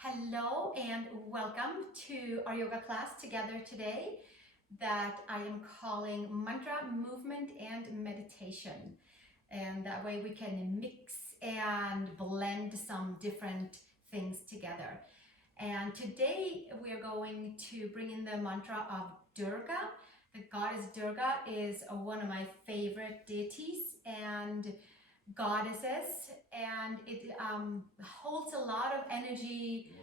Hello and welcome to our yoga class together today that I am calling Mantra, Movement and Meditation. And that way we can mix and blend some different things together. And today we are going to bring in the mantra of Durga. The goddess Durga is one of my favorite deities and goddesses, and it holds a lot of energy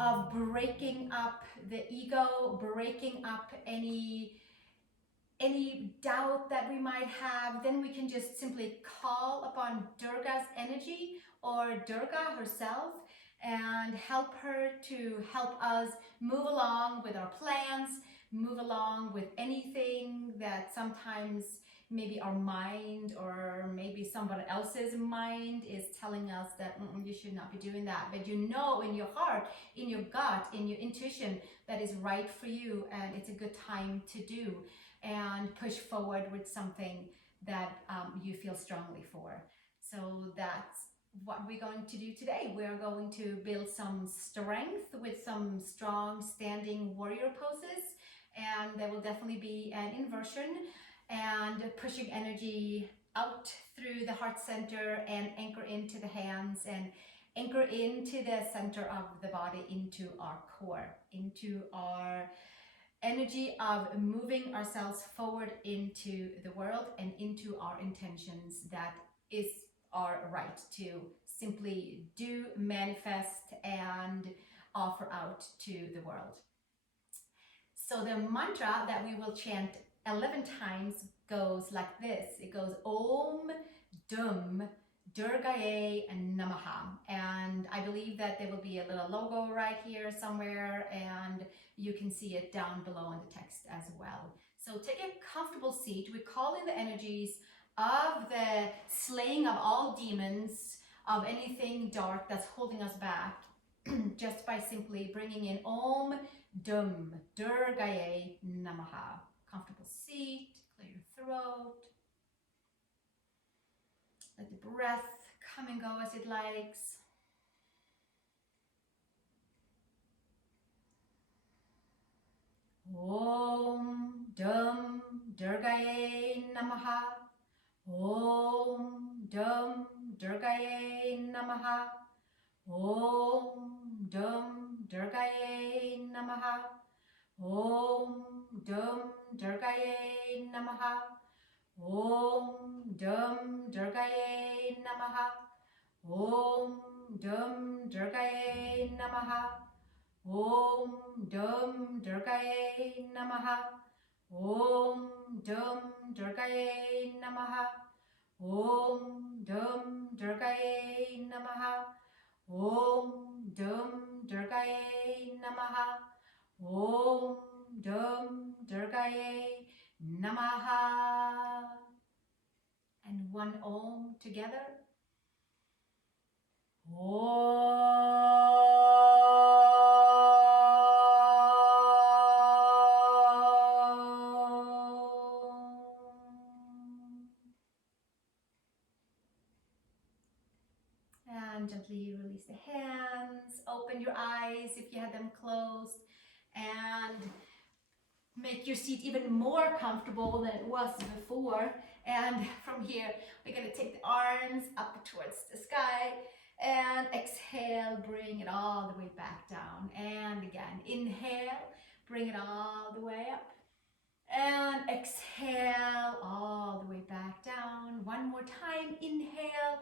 of breaking up the ego, breaking up any doubt that we might have. Then we can just simply call upon Durga's energy or Durga herself and help her to help us move along with our plans, move along with anything that sometimes maybe our mind or maybe someone else's mind is telling us that you should not be doing that. But you know in your heart, in your gut, in your intuition, that is right for you and it's a good time to do and push forward with something that you feel strongly for. So that's what we're going to do today. We're going to build some strength with some strong standing warrior poses, and there will definitely be an inversion and pushing energy out through the heart center and anchor into the hands and anchor into the center of the body, into our core, into our energy of moving ourselves forward into the world and into our intentions. That is our right to simply do, manifest, and offer out to the world. So the mantra that we will chant 11 times goes like this. It goes Om Dum Durgaye Namaha. And I believe that there will be a little logo right here somewhere, and you can see it down below in the text as well. So take a comfortable seat. We call in the energies of the slaying of all demons, of anything dark that's holding us back, just by simply bringing in Om Dum Durgaye Namaha. Comfortable seat, clear your throat. Let the breath come and go as it likes. Om Dum Durgaye Namaha. Om Dum Durgaye Namaha. Om Dum Durgaye Namaha. Om Dum Durgaye Namaha. Om Dum Durgaye Namaha. Om Dum Durgaye Namaha. Om Dum Durgaye Namaha. Om Dum Durgaye Namaha. Om Dum Durgaye Namaha. Om Dum Durgaye Namaha. Om Dum Durgaye Namaha. And one Om together. And gently release the hands. Open your eyes if you had them closed. And make your seat even more comfortable than it was before. And from here, we're going to take the arms up towards the sky. And exhale, bring it all the way back down. And again, inhale, bring it all the way up. And exhale, all the way back down. One more time, inhale,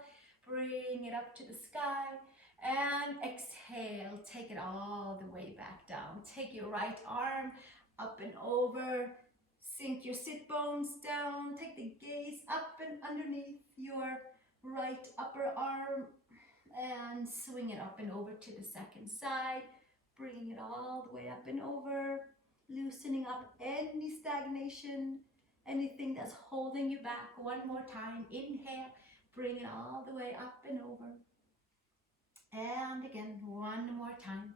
bring it up to the sky. And exhale, take it all the way back down. Take your right arm up and over. Sink your sit bones down. Take the gaze up and underneath your right upper arm. And swing it up and over to the second side. Bringing it all the way up and over. Loosening up any stagnation, anything that's holding you back. One more time. Inhale. Bring it all the way up and over. And again, one more time.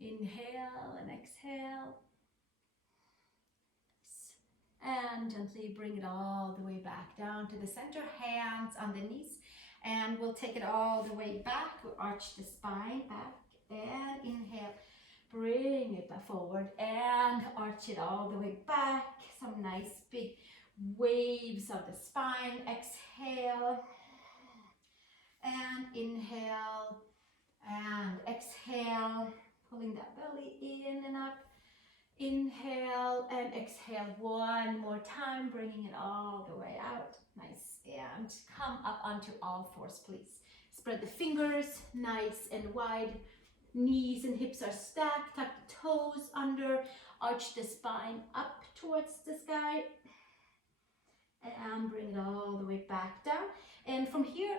Inhale and exhale. And gently bring it all the way back down to the center. Hands on the knees. And we'll take it all the way back. We'll arch the spine back and inhale. Bring it back forward and arch it all the way back. Some nice big waves of the spine. Exhale and inhale and exhale. Pulling that belly in and up. Inhale and exhale one more time, bringing it all the way out. Nice. And come up onto all fours, please. Spread the fingers nice and wide. Knees and hips are stacked. Tuck the toes under. Arch the spine up towards the sky. And bring it all the way back down. And from here,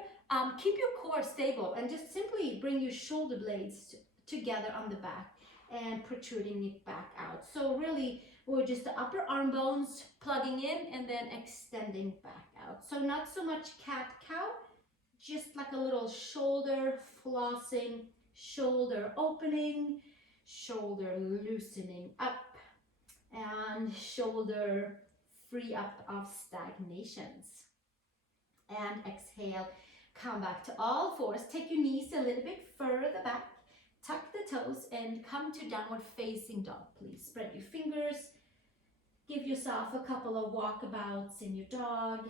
keep your core stable and just simply bring your shoulder blades together on the back and protruding it back out. So really, we're just the upper arm bones plugging in and then extending back out. So not so much cat-cow, just like a little shoulder flossing, shoulder opening, shoulder loosening up, and shoulder free up of stagnations. And exhale, come back to all fours. Take your knees a little bit further back. Tuck the toes and come to downward facing dog, please. Spread your fingers. Give yourself a couple of walkabouts in your dog.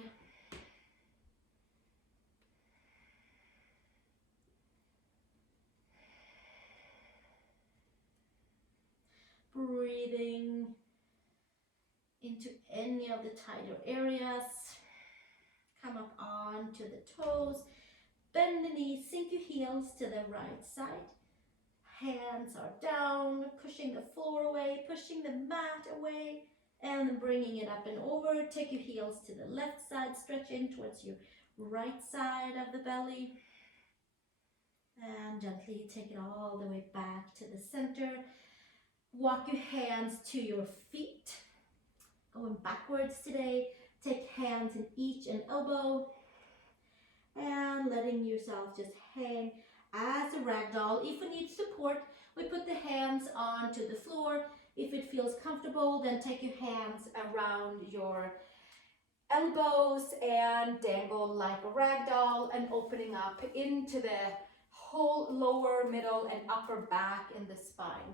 Breathing into any of the tighter areas. Come up onto the toes. Bend the knees, sink your heels to the right side. Hands are down, pushing the floor away, pushing the mat away, and bringing it up and over. Take your heels to the left side, stretch in towards your right side of the belly. And gently take it all the way back to the center. Walk your hands to your feet. Going backwards today. Take hands in each and elbow. And letting yourself just hang as a rag doll. If we need support, we put the hands onto the floor. If it feels comfortable, then take your hands around your elbows and dangle like a rag doll, and opening up into the whole lower, middle, and upper back in the spine.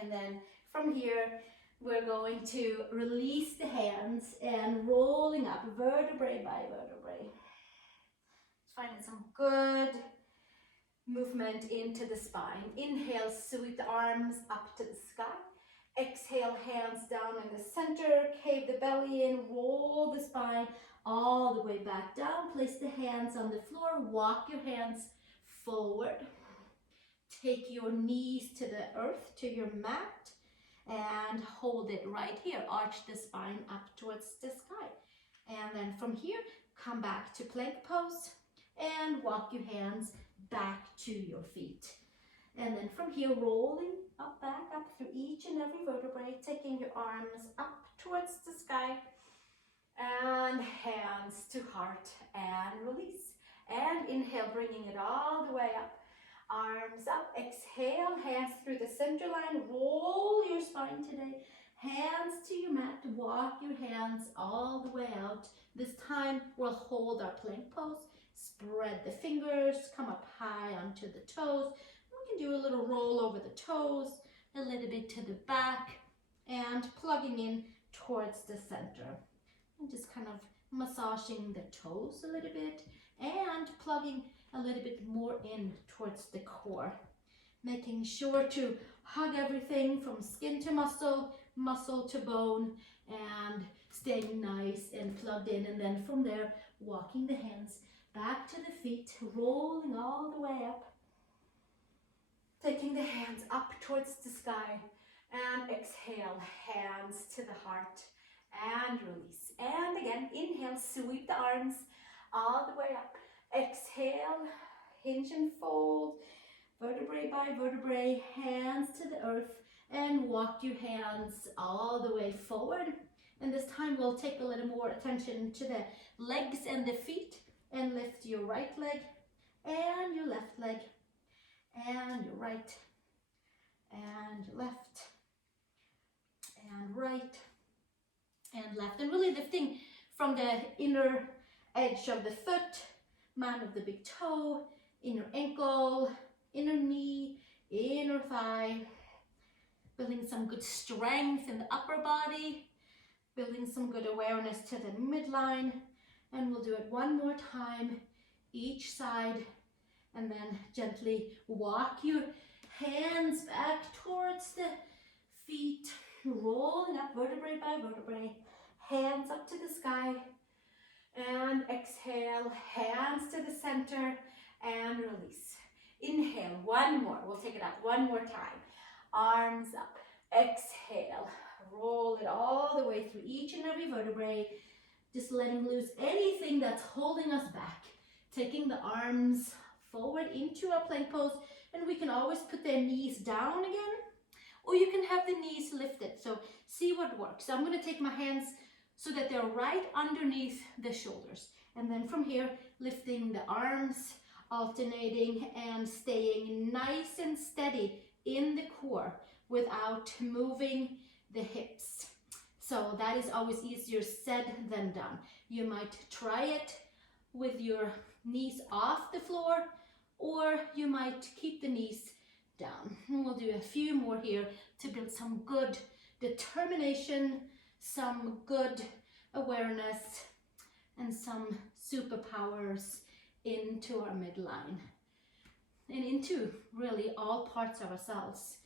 And then from here, we're going to release the hands and rolling up vertebrae by vertebrae. Finding some good movement into the spine. Inhale, sweep the arms up to the sky. Exhale, hands down in the center. Cave the belly in, roll the spine all the way back down. Place the hands on the floor. Walk your hands forward. Take your knees to the earth, to your mat, and hold it right here. Arch the spine up towards the sky. And then from here, come back to plank pose and walk your hands back to your feet. And then from here, rolling up, back up through each and every vertebrae, taking your arms up towards the sky, and hands to heart, and release. And inhale, bringing it all the way up. Arms up, exhale, hands through the center line, roll your spine today. Hands to your mat, walk your hands all the way out. This time we'll hold our plank pose. Spread the fingers, come up high onto the toes. We can do a little roll over the toes, a little bit to the back, and plugging in towards the center. And just kind of massaging the toes a little bit and plugging a little bit more in towards the core. Making sure to hug everything from skin to muscle, muscle to bone, and staying nice and plugged in. And then from there, walking the hands back to the feet, rolling all the way up. Taking the hands up towards the sky, and exhale, hands to the heart, and release. And again, inhale, sweep the arms all the way up. Exhale, hinge and fold, vertebrae by vertebrae, hands to the earth, and walk your hands all the way forward. And this time we'll take a little more attention to the legs and the feet, and lift your right leg and your left leg and your right and your left and right and left, and really lifting from the inner edge of the foot, man of the big toe, inner ankle, inner knee, inner thigh, building some good strength in the upper body, building some good awareness to the midline. And we'll do it one more time, each side, and then gently walk your hands back towards the feet, rolling up vertebrae by vertebrae, hands up to the sky, and exhale, hands to the center, and release. Inhale, one more, we'll take it up one more time, arms up, exhale, roll it all the way through each and every vertebrae, just letting loose anything that's holding us back, taking the arms forward into our plank pose, and we can always put the knees down again, or you can have the knees lifted, so see what works. So I'm going to take my hands so that they're right underneath the shoulders, and then from here, lifting the arms, alternating and staying nice and steady in the core without moving the hips. So that is always easier said than done. You might try it with your knees off the floor, or you might keep the knees down. And we'll do a few more here to build some good determination, some good awareness, and some superpowers into our midline and into really all parts of ourselves,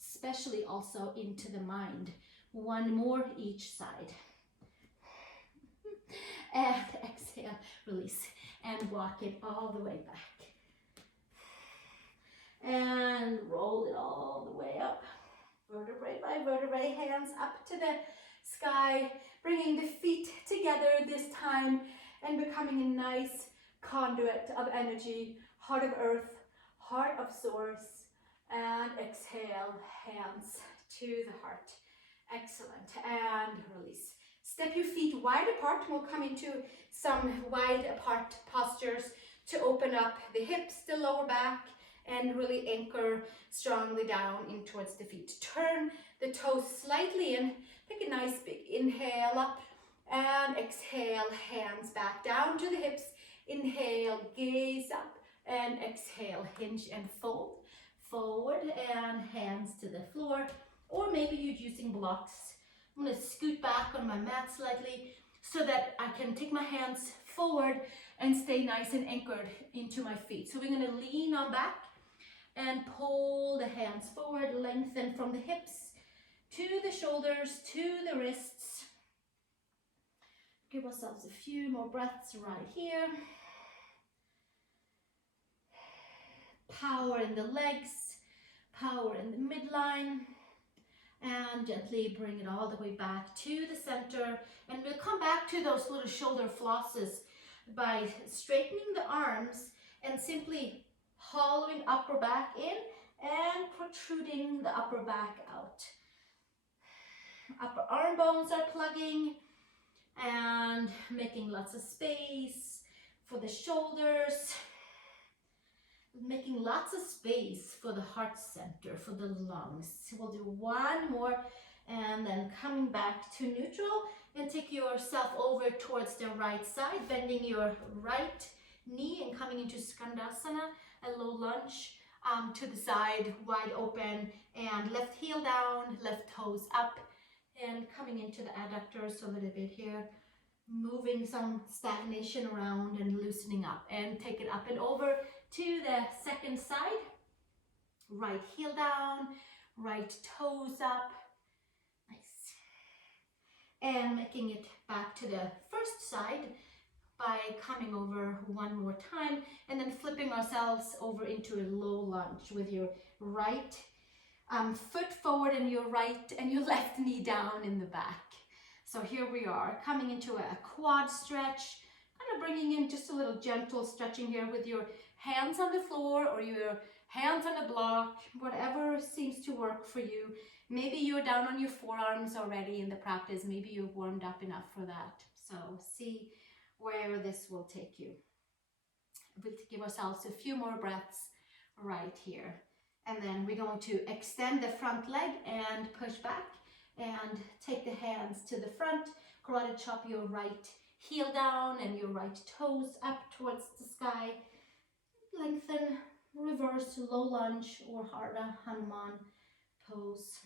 especially also into the mind. One more each side. And exhale, release, and walk it all the way back. And roll it all the way up. Vertebrae by vertebrae, hands up to the sky, bringing the feet together this time and becoming a nice conduit of energy, heart of earth, heart of source, and exhale, hands to the heart. Excellent, and release. Step your feet wide apart. We'll come into some wide apart postures to open up the hips, the lower back, and really anchor strongly down in towards the feet. Turn the toes slightly in. Take a nice big inhale up, and exhale, hands back down to the hips. Inhale, gaze up, and exhale, hinge and fold. Forward, and hands to the floor. Or maybe you're using blocks. I'm going to scoot back on my mat slightly so that I can take my hands forward and stay nice and anchored into my feet. So we're going to lean on back and pull the hands forward, lengthen from the hips to the shoulders, to the wrists. Give ourselves a few more breaths right here. Power in the legs, power in the midline. And gently bring it all the way back to the center. And we'll come back to those little shoulder flosses by straightening the arms and simply hollowing upper back in and protruding the upper back out. Upper arm bones are plugging and making lots of space for the shoulders. Making lots of space for the heart center, for the lungs. So we'll do one more, and then coming back to neutral, and take yourself over towards the right side, bending your right knee and coming into Skandasana, a low lunge to the side, wide open, and left heel down, left toes up, and coming into the adductors a little bit here, moving some stagnation around and loosening up, and take it up and over to the second side. Right heel down, right toes up. Nice. And making it back to the first side by coming over one more time, and then flipping ourselves over into a low lunge with your right foot forward and your right and your left knee down in the back. So here we are, coming into a quad stretch, kind of bringing in just a little gentle stretching here with your hands on the floor or your hands on a block, whatever seems to work for you. Maybe you're down on your forearms already in the practice. Maybe you've warmed up enough for that. So see where this will take you. We'll give ourselves a few more breaths right here. And then we're going to extend the front leg and push back and take the hands to the front. Karate chop your right heel down and your right toes up towards the sky. Lengthen reverse low lunge or Ardha Hanuman pose.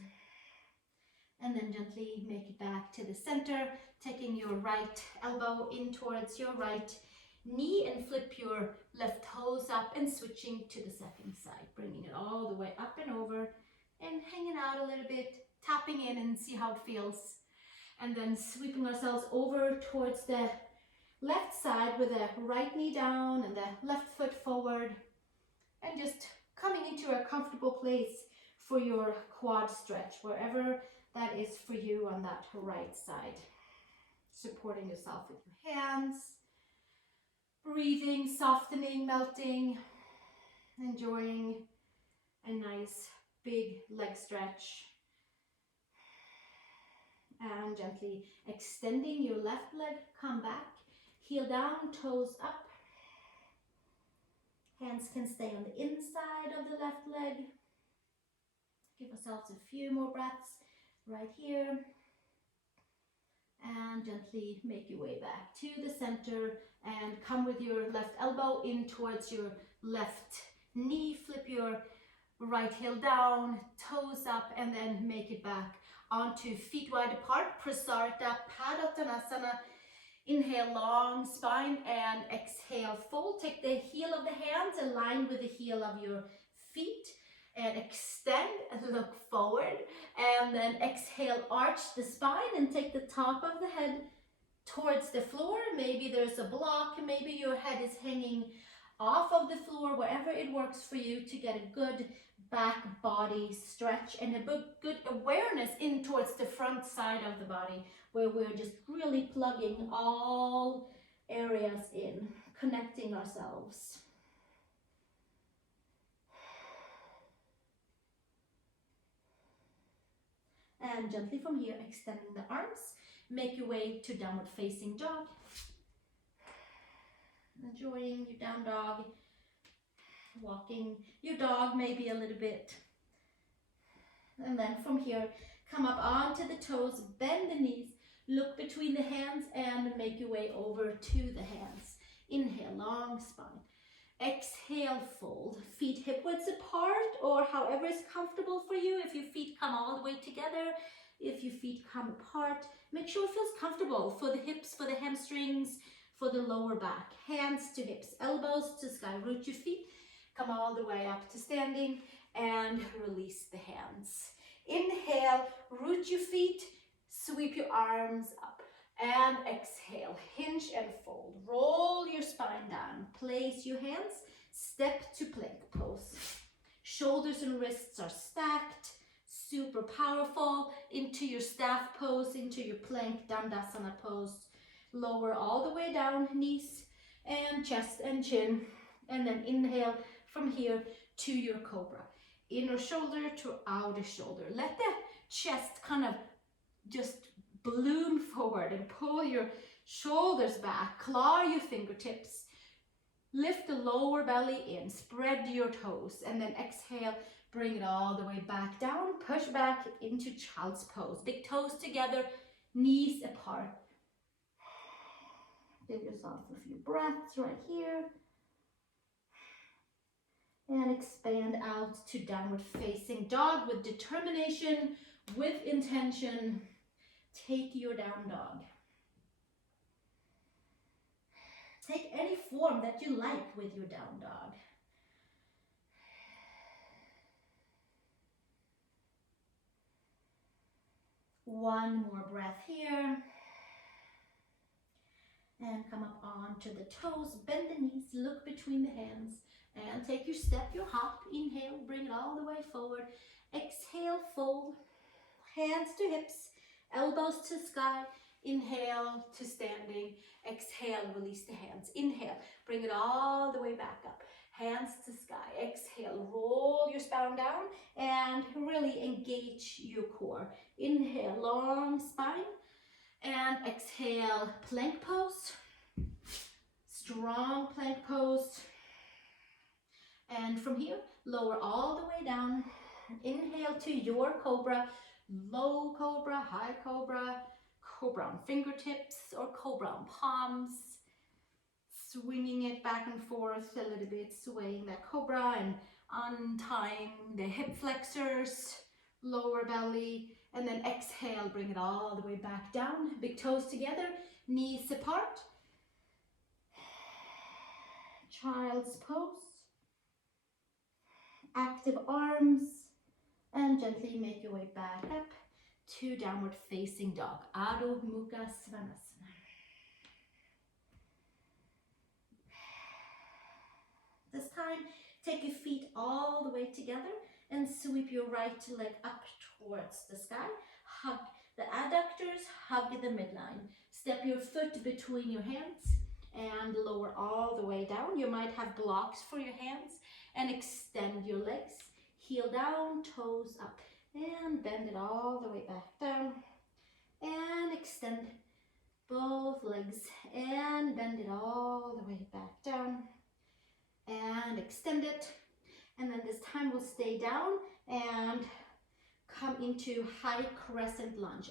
And then gently make it back to the center, taking your right elbow in towards your right knee and flip your left toes up and switching to the second side, bringing it all the way up and over and hanging out a little bit, tapping in and see how it feels. And then sweeping ourselves over towards the left side with the right knee down and the left foot forward, and just coming into a comfortable place for your quad stretch, wherever that is for you on that right side. Supporting yourself with your hands, breathing, softening, melting, enjoying a nice big leg stretch. And gently extending your left leg, come back, heel down, toes up. Hands can stay on the inside of the left leg. Give ourselves a few more breaths right here. And gently make your way back to the center and come with your left elbow in towards your left knee. Flip your right heel down, toes up, and then make it back onto feet wide apart, Prasarita Padottanasana. Inhale, long spine, and exhale, fold. Take the heel of the hands, align with the heel of your feet, and extend and look forward. And then exhale, arch the spine and take the top of the head towards the floor. Maybe there's a block, maybe your head is hanging off of the floor, wherever it works for you to get a good back body stretch and a good awareness in towards the front side of the body, where we're just really plugging all areas in, connecting ourselves. And gently from here, extending the arms, make your way to downward facing dog. Enjoying your down dog, walking your dog maybe a little bit. And then from here, come up onto the toes, bend the knees, look between the hands and make your way over to the hands. Inhale, long spine. Exhale, fold. Feet hip widths apart or however is comfortable for you. If your feet come all the way together, if your feet come apart, make sure it feels comfortable for the hips, for the hamstrings, for the lower back. Hands to hips, elbows to sky. Root your feet, come all the way up to standing and release the hands. Inhale, root your feet, sweep your arms up. And exhale, hinge and fold. Roll your spine down. Place your hands, step to plank pose. Shoulders and wrists are stacked, super powerful. Into your staff pose, into your plank Dandasana pose. Lower all the way down, knees and chest and chin. And then inhale from here to your cobra. Inner shoulder to outer shoulder. Let the chest kind of just balloon forward and pull your shoulders back, claw your fingertips, lift the lower belly in, spread your toes, and then exhale, bring it all the way back down, push back into child's pose. Big toes together, knees apart. Give yourself a few breaths right here. And expand out to downward facing dog with determination, with intention. Take your down dog. Take any form that you like with your down dog. One more breath here. And come up onto the toes, bend the knees, look between the hands. And take your step, your hop. Inhale, bring it all the way forward. Exhale, fold. Hands to hips. Elbows to sky. Inhale to standing. Exhale, release the hands. Inhale, bring it all the way back up. Hands to sky. Exhale, roll your spine down and really engage your core. Inhale, long spine. And exhale, plank pose. Strong plank pose. And from here, lower all the way down. Inhale to your cobra. Low cobra, high cobra, cobra on fingertips or cobra on palms. swinging it back and forth a little bit, swaying that cobra and untying the hip flexors, lower belly, and then exhale, bring it all the way back down. Big toes together, knees apart. Child's pose. Active arms, and gently make your way back up to downward facing dog, Adho Mukha Svanasana. This time, take your feet all the way together and sweep your right leg up towards the sky. Hug the adductors, hug the midline. Step your foot between your hands and lower all the way down. You might have blocks for your hands, and extend your legs. Heel down, toes up, and bend it all the way back down. And extend both legs and bend it all the way back down. And extend it. And then this time we'll stay down and come into high crescent lunge.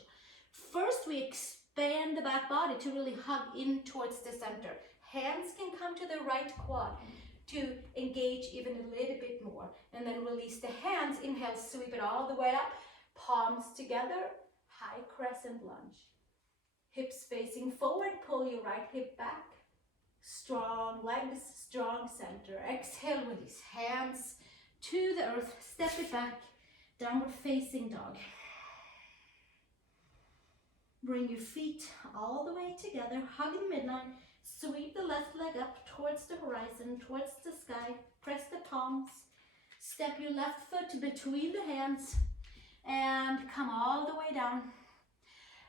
First, we expand the back body to really hug in towards the center. Hands can come to the right quad to engage even a little bit more. And then release the hands. Inhale, sweep it all the way up. Palms together, high crescent lunge. Hips facing forward, pull your right hip back. Strong legs, strong center. Exhale, release hands to the earth. Step it back, downward facing dog. Bring your feet all the way together, hugging midline. Sweep the left leg up towards the horizon, towards the sky. Press the palms. Step your left foot between the hands and come all the way down.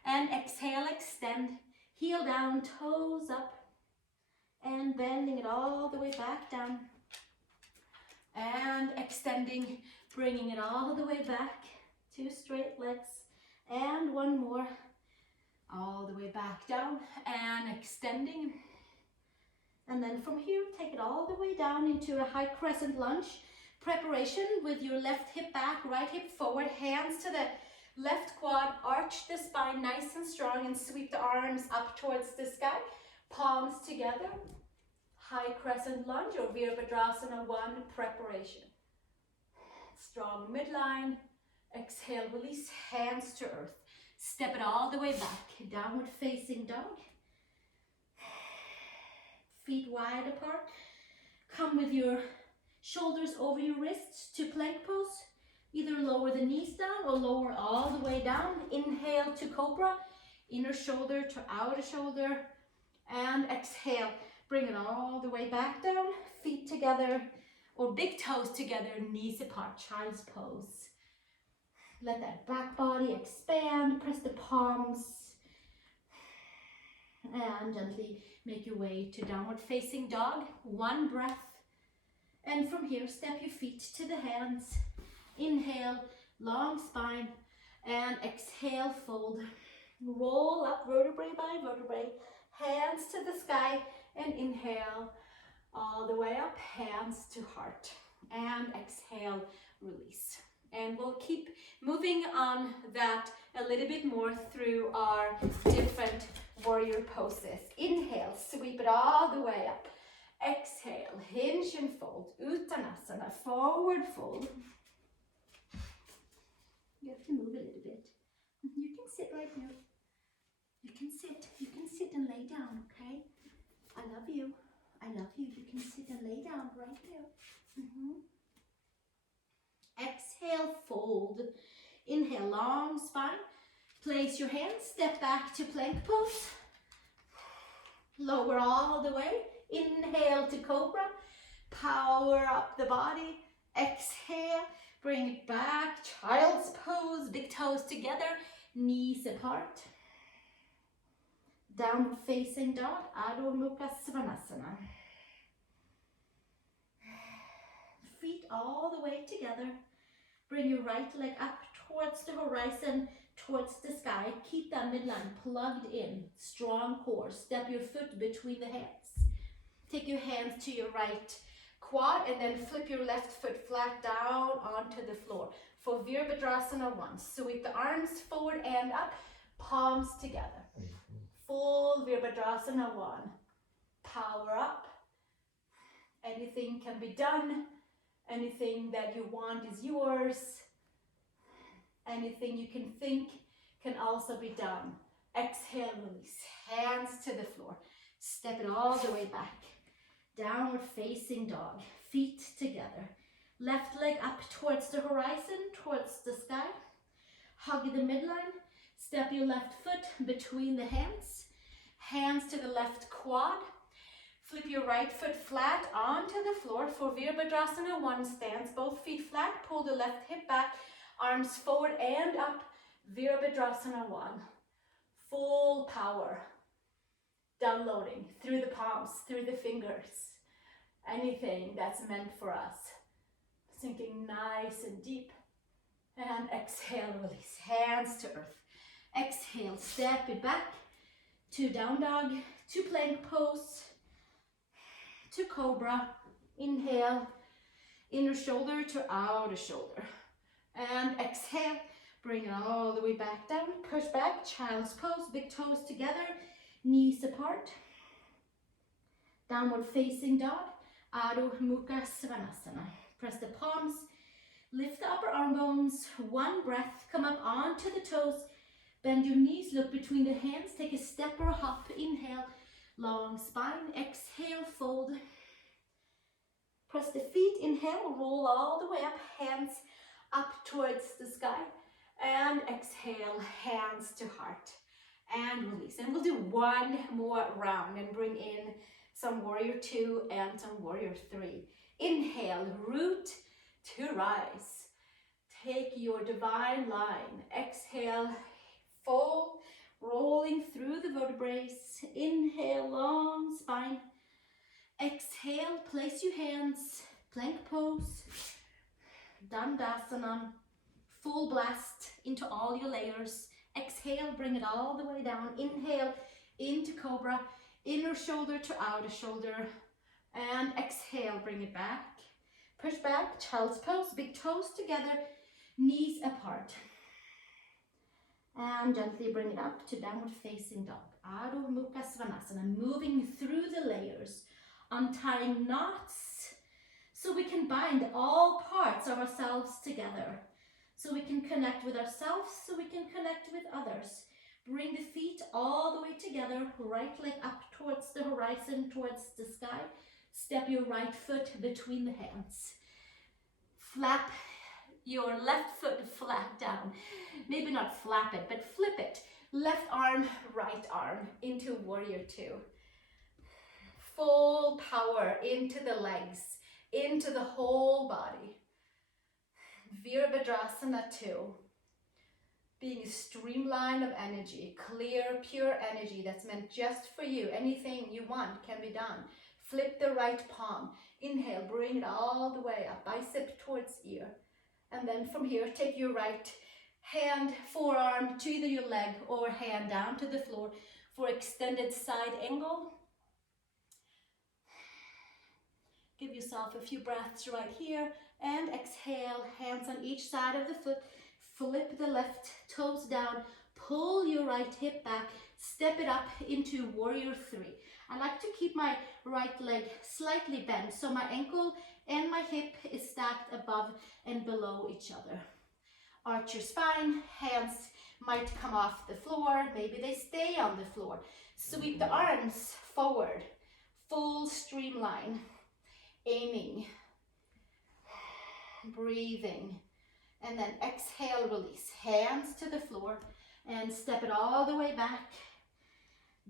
And exhale, extend. Heel down, toes up. And bending it all the way back down. And extending, bringing it all the way back. 2 straight legs. And one more. All the way back down and extending. And then from here, take it all the way down into a high crescent lunge. Preparation with your left hip back, right hip forward, hands to the left quad, arch the spine nice and strong and sweep the arms up towards the sky. Palms together, high crescent lunge or Veer Bhadrasana 1 preparation. Strong midline, exhale, release, hands to earth. Step it all the way back, downward facing dog. Feet wide apart. Come with your shoulders over your wrists to plank pose. Either lower the knees down or lower all the way down. Inhale to cobra, inner shoulder to outer shoulder. And exhale, bring it all the way back down. Feet together or big toes together, knees apart, child's pose. Let that back body expand, press the palms, and gently make your way to downward facing dog. 1 breath. And from here, step your feet to the hands. Inhale, long spine, and exhale, fold. Roll up vertebrae by vertebrae, hands to the sky, and inhale, all the way up, hands to heart. And exhale, release. And we'll keep moving on that a little bit more through our different warrior poses. Inhale, sweep it all the way up. Exhale, hinge and fold. Uttanasana, forward fold. You have to move a little bit. You can sit right here. You can sit and lay down, okay? I love you. I love you. You can sit and lay down right there. Exhale, fold. Inhale, long spine. Place your hands, step back to plank pose. Lower all the way. Inhale to cobra. Power up the body. Exhale, bring it back. Child's pose, big toes together, knees apart. Downward facing dog, Adho Mukha Svanasana. Feet all the way together. Bring your right leg up towards the horizon, towards the sky. Keep that midline plugged in. Strong core. Step your foot between the hands. Take your hands to your right quad and then flip your left foot flat down onto the floor. For Veer Bhadrasana 1. Sweep the arms forward and up. Palms together. Full Veer Bhadrasana 1. power up. Anything can be done. Anything that you want is yours. Anything you can think can also be done. Exhale, release. Hands to the floor. Step it all the way back. Downward facing dog. Feet together. Left leg up towards the horizon, towards the sky. Hug the midline. Step your left foot between the hands. Hands to the left quad. Flip your right foot flat onto the floor for Veer Bhadrasana 1 stance. Both feet flat. Pull the left hip back. Arms forward and up. Veer Bhadrasana 1. Full power. Downloading through the palms, through the fingers. Anything that's meant for us. Sinking nice and deep. And exhale, release. Hands to earth. Exhale, step it back to down dog, to plank pose, to cobra. Inhale, inner shoulder to outer shoulder. And exhale, bring it all the way back down. Push back, child's pose, big toes together, knees apart. Downward facing dog, Adho Mukha Svanasana. Press the palms, lift the upper arm bones. One breath, come up onto the toes. Bend your knees, look between the hands. Take a step or a hop. Inhale, long spine. Exhale, fold. Press the feet. Inhale, roll all the way up. Hands up towards the sky. And exhale, hands to heart. And release. And we'll do one more round and bring in some warrior 2 and some warrior 3. Inhale, root to rise. Take your divine line. Exhale, fold, rolling through the vertebrae. Inhale, long spine. Exhale, place your hands, plank pose, Dandasana, full blast into all your layers. Exhale, bring it all the way down. Inhale, into cobra, inner shoulder to outer shoulder. And exhale, bring it back. Push back, child's pose, big toes together, knees apart. And gently bring it up to downward facing dog. Adho Mukha Svanasana, moving through the layers, untying knots so we can bind all parts of ourselves together. So we can connect with ourselves, so we can connect with others. Bring the feet all the way together, right leg up towards the horizon, towards the sky. Step your right foot between the hands. Flap your left foot flat down. Maybe not flap it, but flip it. Left arm, right arm into warrior 2. Full power into the legs, into the whole body. Veer Bhadrasana 2. Being a streamline of energy, clear, pure energy that's meant just for you. Anything you want can be done. Flip the right palm. Inhale, bring it all the way up, bicep towards ear. And then from here, take your right hand, forearm to either your leg or hand down to the floor for extended side angle. Give yourself a few breaths right here and exhale, hands on each side of the foot. Flip the left toes down, pull your right hip back, step it up into warrior 3. I like to keep my right leg slightly bent so my ankle and my hip is stacked above and below each other. Arch your spine, hands might come off the floor, maybe they stay on the floor. Sweep the arms forward, full streamline, aiming, breathing, and then exhale, release. Hands to the floor and step it all the way back.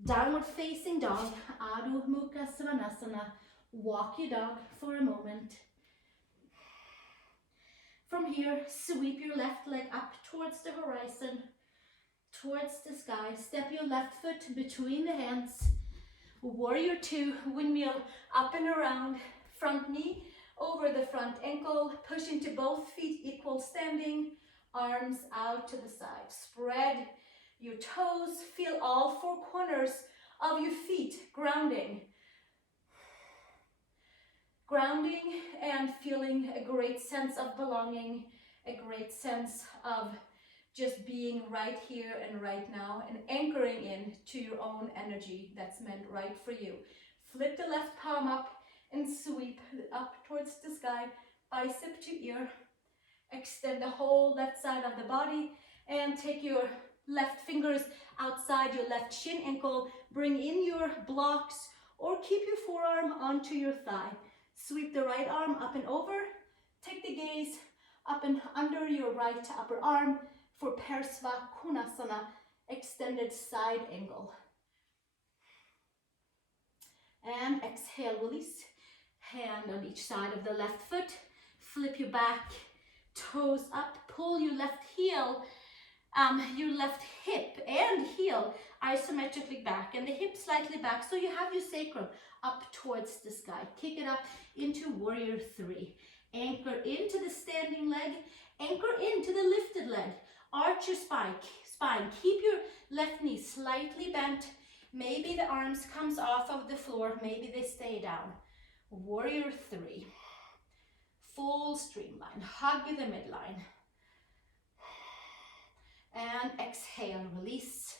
Downward facing dog, Adho Mukha Svanasana. Walk your dog for a moment. From here, sweep your left leg up towards the horizon, towards the sky. Step your left foot between the hands. Warrior 2, windmill up and around. Front knee over the front ankle. Push into both feet, equal standing. Arms out to the side. Spread your toes. Feel all 4 corners of your feet grounding. Grounding and feeling a great sense of belonging, a great sense of just being right here and right now and anchoring in to your own energy that's meant right for you. Flip the left palm up and sweep up towards the sky, bicep to ear. Extend the whole left side of the body and take your left fingers outside your left shin ankle. Bring in your blocks or keep your forearm onto your thigh. Sweep the right arm up and over. Take the gaze up and under your right upper arm for Parsva Konasana, extended side angle. And exhale, release. Hand on each side of the left foot. Flip your back, toes up, pull your left heel, your left hip and heel isometrically back, and the hip slightly back, so you have your sacrum up towards the sky. Kick it up into warrior three. Anchor into the standing leg, anchor into the lifted leg. Arch your spine. Keep your left knee slightly bent. Maybe the arms comes off of the floor, maybe they stay down. Warrior three. Full streamline. Hug the midline. And exhale, release.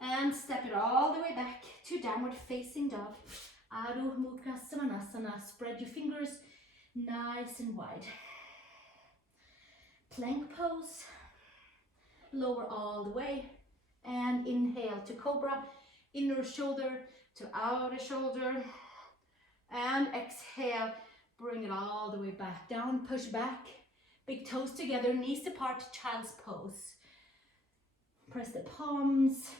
And step it all the way back to downward facing dog. Adho Mukha Svanasana. Spread your fingers nice and wide. Plank pose. Lower all the way. And inhale to cobra. Inner shoulder to outer shoulder. And exhale. Bring it all the way back down. Push back. Big toes together. Knees apart. Child's pose. Press the palms.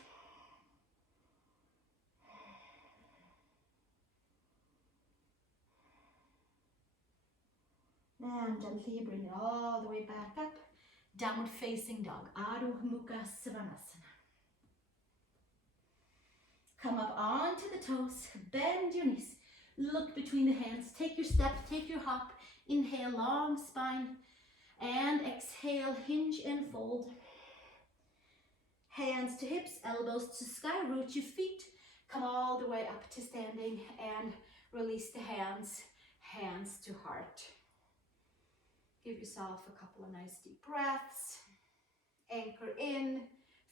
And gently bring it all the way back up. Downward facing dog. Adho Mukha Svanasana. Come up onto the toes. Bend your knees. Look between the hands. Take your step. Take your hop. Inhale, long spine. And exhale, hinge and fold. Hands to hips, elbows to sky. Root your feet. Come all the way up to standing and release the hands. Hands to heart. Give yourself a couple of nice deep breaths. Anchor in,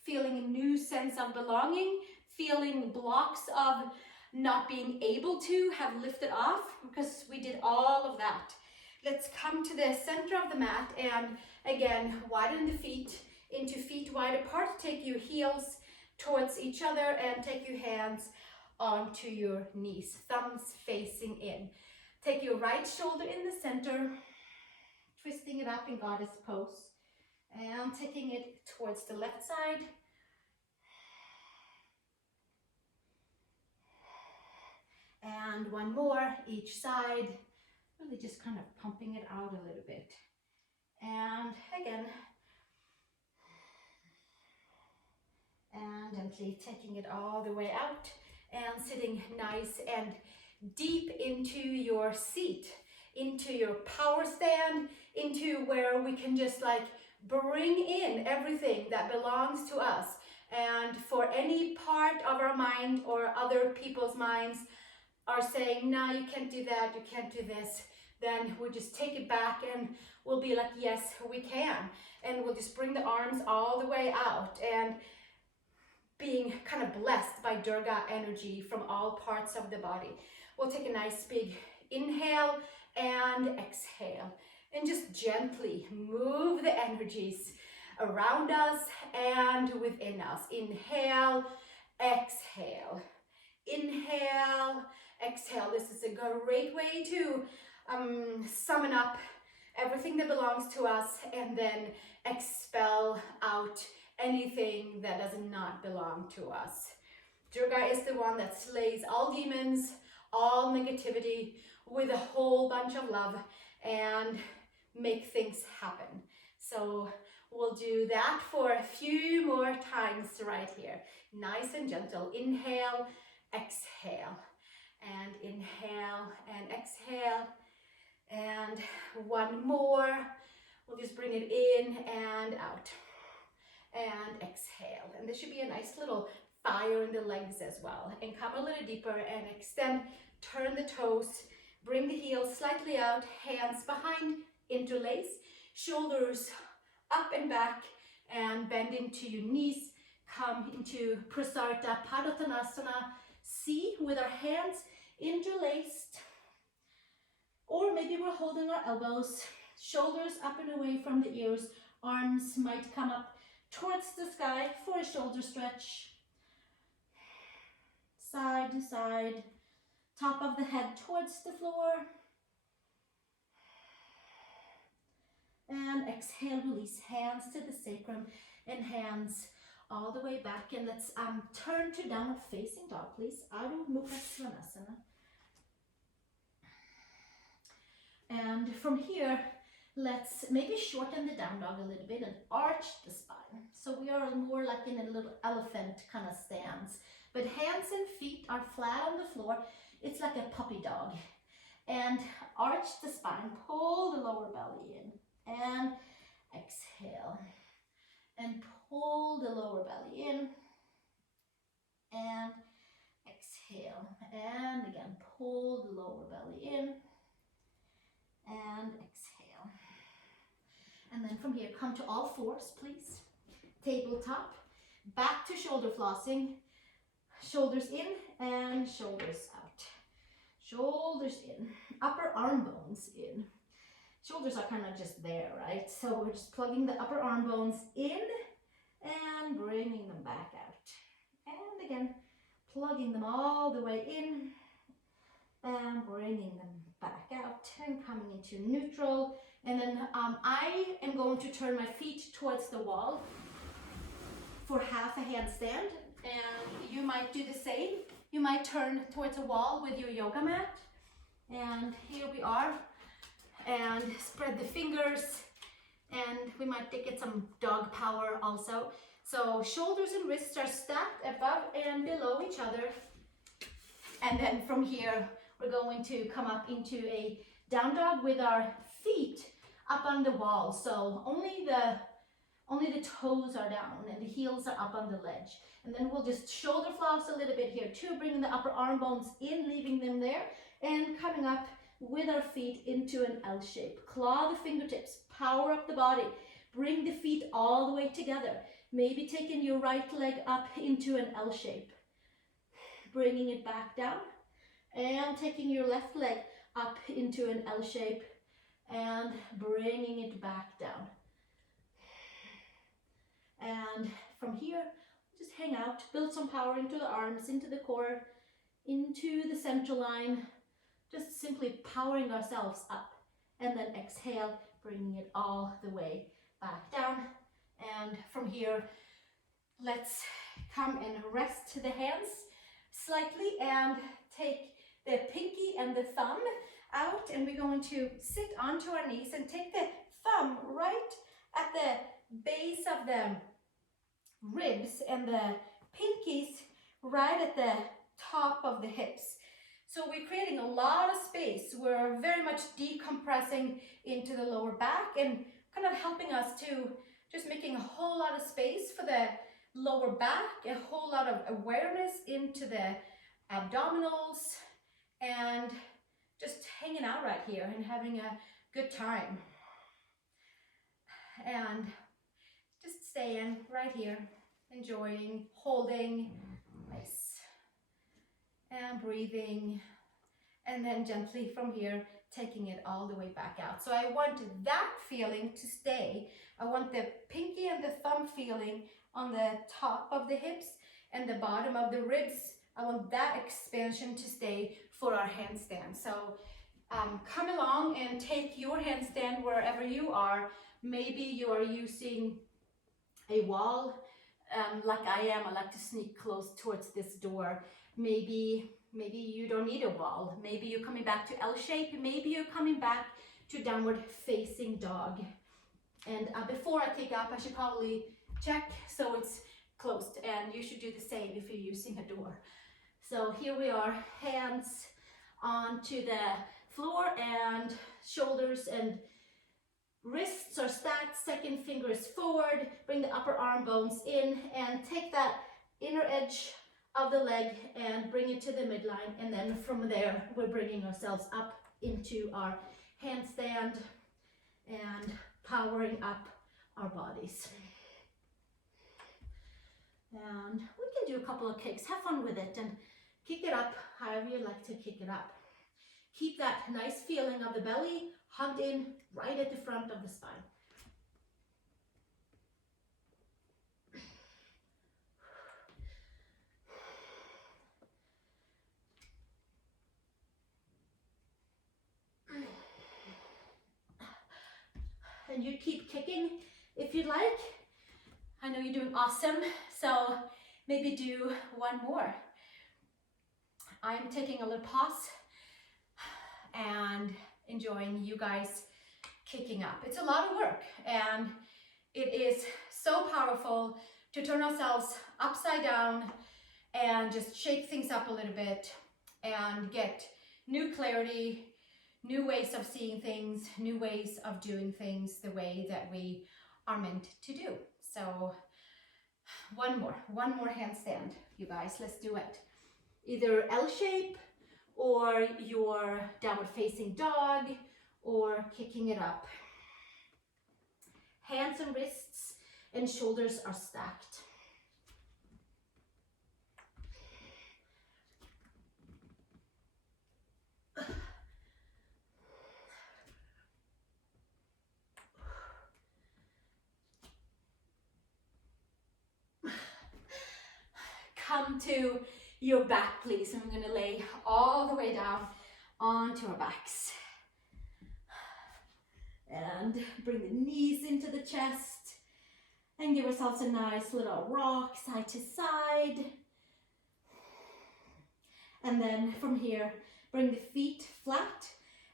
feeling a new sense of belonging, feeling blocks of not being able to have lifted off, because we did all of that. Let's come to the center of the mat and again, widen the feet into feet wide apart. Take your heels towards each other and take your hands onto your knees, thumbs facing in. Take your right shoulder in the center, twisting it up in goddess pose and taking it towards the left side. And one more each side, really just kind of pumping it out a little bit. And again, and gently taking it all the way out and sitting nice and deep into your seat, into your power stand, into where we can just like bring in everything that belongs to us. And for any part of our mind or other people's minds are saying, no, you can't do that, you can't do this, then we'll just take it back and we'll be like, yes, we can. And we'll just bring the arms all the way out and being kind of blessed by Durga energy from all parts of the body. We'll take a nice big inhale and exhale and just gently move the energies around us and within us. Inhale, exhale, inhale, exhale. This is a great way to summon up everything that belongs to us and then expel out anything that does not belong to us. Durga is the one that slays all demons, all negativity with a whole bunch of love and make things happen. So we'll do that for a few more times right here. Nice and gentle. Inhale, exhale, and inhale and exhale. And one more. We'll just bring it in and out. And exhale. And there should be a nice little fire in the legs as well. And come a little deeper and extend. Turn the toes. Bring the heels slightly out. Hands behind. Interlace. Shoulders up and back. And bend into your knees. Come into Prasarita Padottanasana. See with our hands interlaced, or maybe we're holding our elbows, shoulders up and away from the ears, arms might come up towards the sky for a shoulder stretch, side to side, top of the head towards the floor, and exhale, release hands to the sacrum and hands all the way back, and let's turn to downward facing dog, please. Adho Mukha Svanasana. And from here, let's maybe shorten the down dog a little bit and arch the spine. So we are more like in a little elephant kind of stance, but hands and feet are flat on the floor. It's like a puppy dog. And arch the spine, pull the lower belly in, and exhale. And pull the lower belly in, and exhale. And again, pull the lower belly in, and exhale. And then from here, come to all fours, please. Tabletop, back to shoulder flossing, shoulders in and shoulders out. Shoulders in, upper arm bones in. Shoulders are kind of just there, right? So we're just plugging the upper arm bones in and bringing them back out. And again, plugging them all the way in and bringing them back out and coming into neutral. And then I am going to turn my feet towards the wall for half a handstand. And you might do the same. You might turn towards a wall with your yoga mat. And here we are. And spread the fingers, and we might get some dog power also. So shoulders and wrists are stacked above and below each other. And then from here, we're going to come up into a down dog with our feet up on the wall. So only the toes are down and the heels are up on the ledge. And then we'll just shoulder floss a little bit here too, bringing the upper arm bones in, leaving them there, and coming up with our feet into an L shape. Claw the fingertips, power up the body, bring the feet all the way together. Maybe taking your right leg up into an L shape, bringing it back down, and taking your left leg up into an L shape and bringing it back down. And from here, just hang out, build some power into the arms, into the core, into the central line. Just simply powering ourselves up, and then exhale, bringing it all the way back down. And from here, let's come and rest the hands slightly and take the pinky and the thumb out, and we're going to sit onto our knees and take the thumb right at the base of the ribs and the pinkies right at the top of the hips. So we're creating a lot of space. We're very much decompressing into the lower back and kind of helping us to just making a whole lot of space for the lower back, a whole lot of awareness into the abdominals, and just hanging out right here and having a good time. And just staying right here, enjoying, holding, nice. And breathing, and then gently from here, taking it all the way back out. So I want that feeling to stay. I want the pinky and the thumb feeling on the top of the hips and the bottom of the ribs. I want that expansion to stay for our handstand. So come along and take your handstand wherever you are. Maybe you are using a wall like I am. I like to sneak close towards this door. Maybe you don't need a wall. Maybe you're coming back to L shape. Maybe you're coming back to downward facing dog. And before I take up, I should probably check so it's closed. And you should do the same if you're using a door. So here we are, hands onto the floor and shoulders and wrists are stacked. Second finger is forward. Bring the upper arm bones in and take that inner edge of the leg and bring it to the midline, and then from there we're bringing ourselves up into our handstand and powering up our bodies. And we can do a couple of kicks, have fun with it, and Kick it up however you like to kick it up. Keep that nice feeling of the belly hugged in right at the front of the spine. And you keep kicking if you'd like. I know you're doing awesome, so maybe do one more. I'm taking a little pause and enjoying you guys kicking up. It's a lot of work, and it is so powerful to turn ourselves upside down and just shake things up a little bit and get new clarity, new ways of seeing things, new ways of doing things the way that we are meant to do. So one more handstand, you guys, let's do it. Either L shape or your downward facing dog or kicking it up. Hands and wrists and shoulders are stacked. Come to your back, please. And we're going to lay all the way down onto our backs. And bring the knees into the chest. And give ourselves a nice little rock side to side. And then from here, bring the feet flat.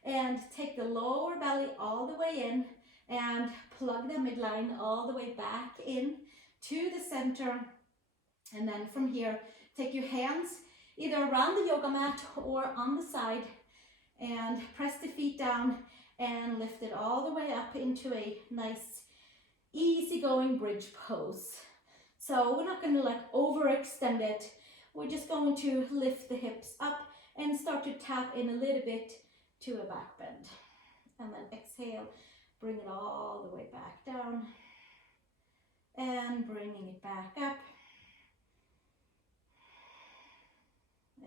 And take the lower belly all the way in. And plug the midline all the way back in to the center. And then from here, take your hands either around the yoga mat or on the side and press the feet down and lift it all the way up into a nice, easygoing bridge pose. So we're not going to like overextend it. We're just going to lift the hips up and start to tap in a little bit to a back bend. And then exhale, bring it all the way back down and bringing it back up.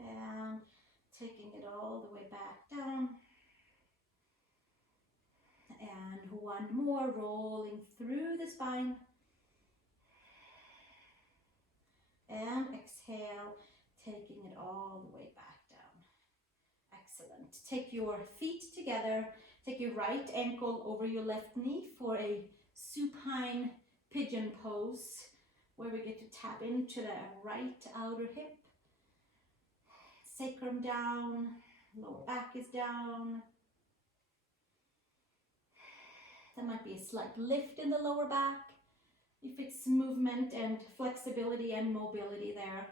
And taking it all the way back down. And one more, rolling through the spine. And exhale, taking it all the way back down. Excellent. Take your feet together. Take your right ankle over your left knee for a supine pigeon pose, where we get to tap into the right outer hip. Sacrum down, lower back is down. There might be a slight lift in the lower back if it's movement and flexibility and mobility there.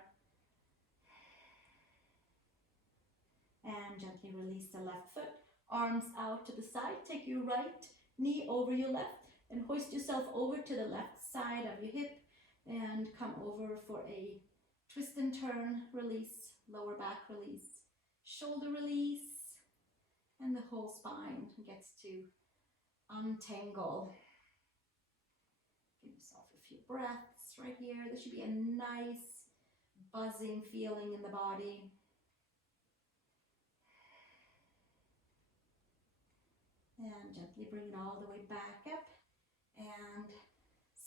And gently release the left foot, arms out to the side. Take your right knee over your left and hoist yourself over to the left side of your hip and come over for a twist and turn, release, lower back release, shoulder release, and the whole spine gets to untangle. Give yourself a few breaths right here. There should be a nice buzzing feeling in the body. And gently bring it all the way back up and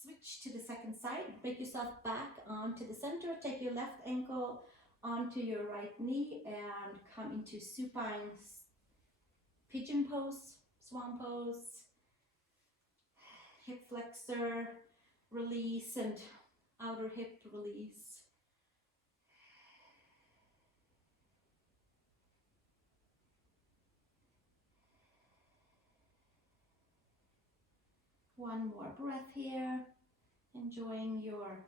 switch to the second side. Make yourself back onto the center. Take your left ankle onto your right knee and come into supine pigeon pose, swan pose. Hip flexor release and outer hip release. One more breath here, enjoying your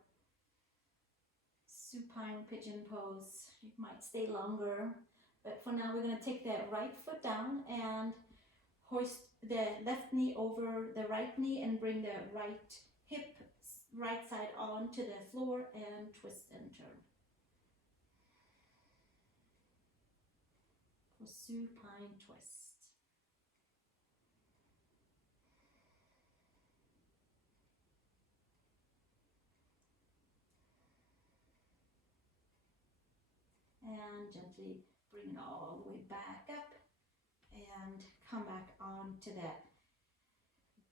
supine pigeon pose. You might stay longer, but for now we're going to take the right foot down and hoist the left knee over the right knee and bring the right hip, right side onto the floor and twist and turn. For supine twist. and gently bring it all the way back up and come back onto the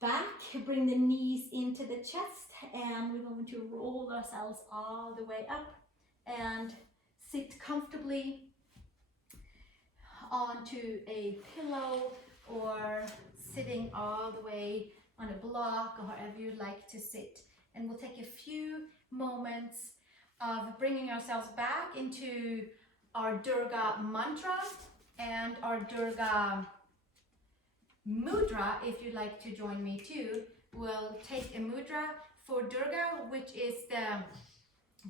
back. Bring the knees into the chest, and we're going to roll ourselves all the way up and sit comfortably onto a pillow or sitting all the way on a block or however you'd like to sit. And we'll take a few moments of bringing ourselves back into our Durga mantra and our Durga Mudra. If you'd like to join me too, we'll take a mudra for Durga, which is the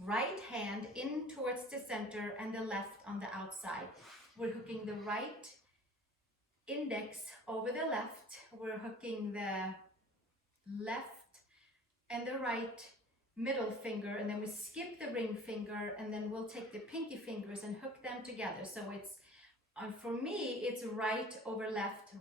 right hand in towards the center and the left on the outside. We're hooking the right index over the left. We're hooking the left and the right middle finger, and then we skip the ring finger, and then we'll take the pinky fingers and hook them together. So it's, for me, it's right over left,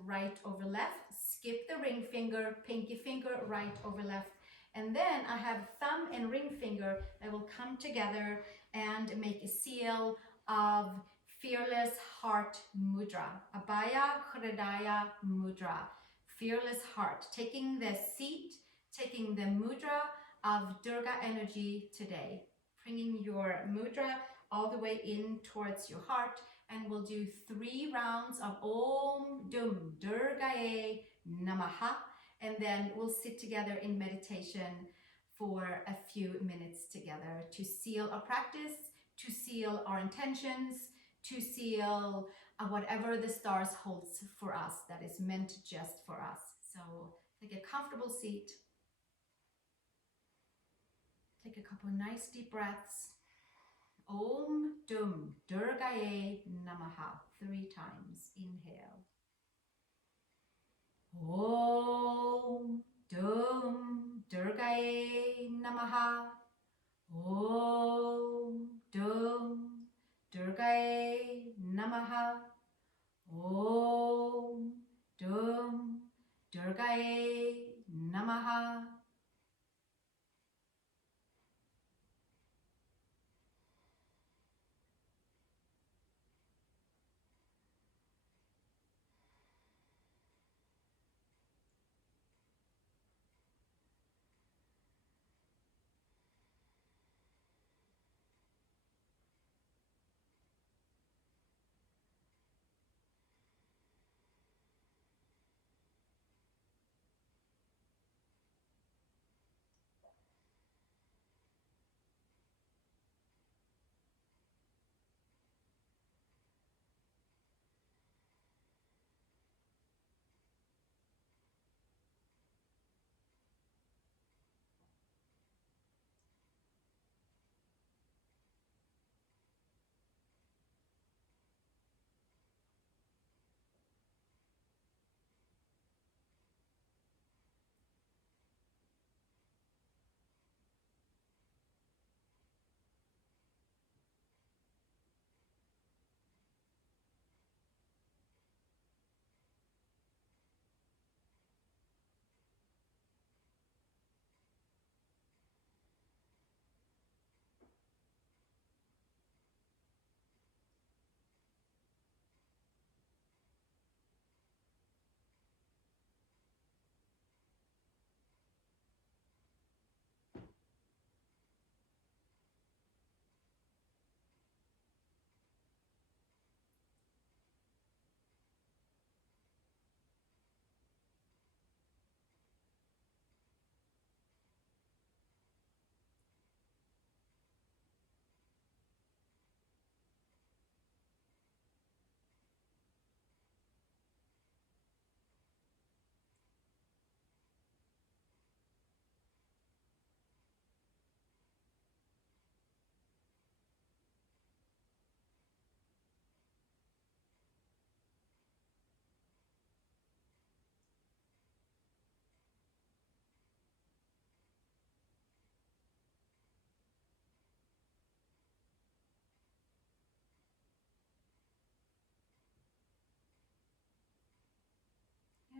skip the ring finger, pinky finger, right over left. And then I have thumb and ring finger that will come together and make a seal of Fearless Heart Mudra, Abhaya Hridaya Mudra, Fearless Heart, taking the seat, taking the mudra of Durga energy today, bringing your mudra all the way in towards your heart, and we'll do 3 rounds of Om Dum Durgaye Namaha, and then we'll sit together in meditation for a few minutes together to seal our practice, to seal our intentions, to seal whatever the stars holds for us that is meant just for us. So take a comfortable seat. Take a couple nice deep breaths. Om Dum Durgaye Namaha. 3 times. Inhale. Om Dum Durgaye Namaha. Om Dum Durgaye Namaha. Om Dum Durgaye Namaha.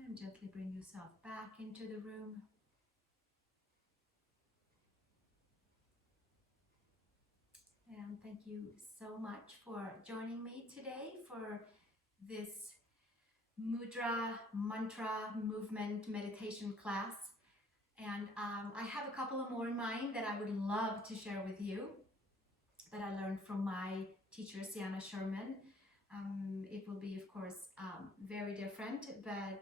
And gently bring yourself back into the room. And thank you so much for joining me today for this mudra, mantra, movement meditation class. And I have a couple of more in mind that I would love to share with you that I learned from my teacher, Sienna Sherman. It will be, of course, very different, but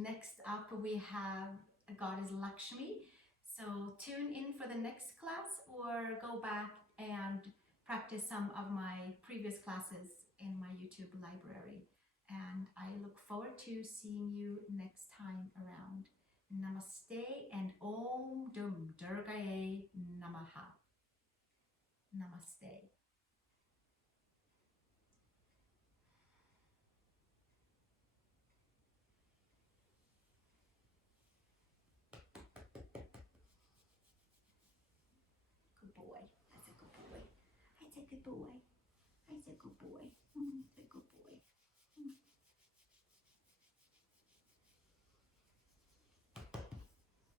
next up we have a goddess Lakshmi. So tune in for the next class or go back and practice some of my previous classes in my YouTube library. And I look forward to seeing you next time around. Namaste and Om Dum Durgaye Namaha. Namaste. Good boy. That's a good boy. That's a good boy. That's a good boy. That's a good boy.